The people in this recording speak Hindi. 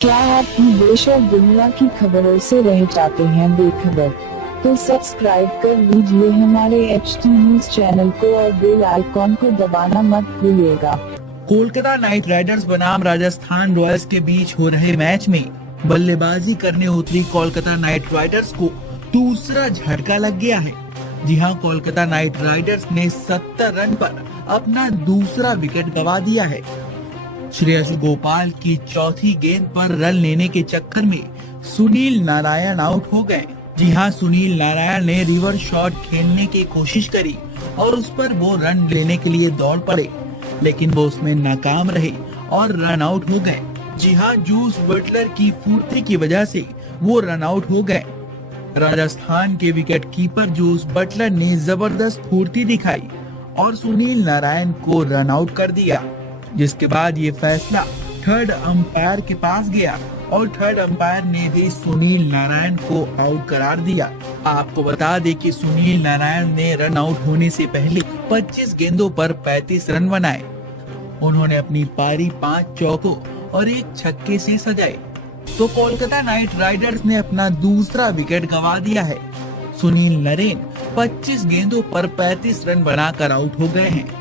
क्या आप भी देश और दुनिया की खबरों से रह जाते हैं बेखबर? तो सब्सक्राइब कर लीजिए हमारे HT न्यूज चैनल को और बेल आइकॉन को दबाना मत भूलिएगा। कोलकाता नाइट राइडर्स बनाम राजस्थान रॉयल्स के बीच हो रहे मैच में बल्लेबाजी करने उतरी कोलकाता नाइट राइडर्स को दूसरा झटका लग गया है। जी हां, कोलकाता नाइट राइडर्स ने 70 रन पर अपना दूसरा विकेट गंवा दिया है। श्रेयस गोपाल की चौथी गेंद पर रन लेने के चक्कर में सुनील नारायण आउट हो गए। जी हां, सुनील नारायण ने रिवर्स शॉट खेलने की कोशिश करी और उस पर वो रन लेने के लिए दौड़ पड़े, लेकिन वो उसमें नाकाम रहे और रन आउट हो गए। जी हां, जूस बटलर की फुर्ती की वजह से वो रन आउट हो गए। राजस्थान के विकेट कीपर जूस बटलर ने जबरदस्त फुर्ती दिखाई और सुनील नारायण को रन आउट कर दिया, जिसके बाद ये फैसला थर्ड अंपायर के पास गया और थर्ड अंपायर ने भी सुनील नारायण को आउट करार दिया। आपको बता दें कि सुनील नारायण ने रन आउट होने से पहले 25 गेंदों पर 35 रन बनाए। उन्होंने अपनी पारी 5 चौकों और 1 छक्के से सजाई। तो कोलकाता नाइट राइडर्स ने अपना दूसरा विकेट गंवा दिया है। सुनील नारायण 25 गेंदों पर 35 रन बनाकर आउट हो गए हैं।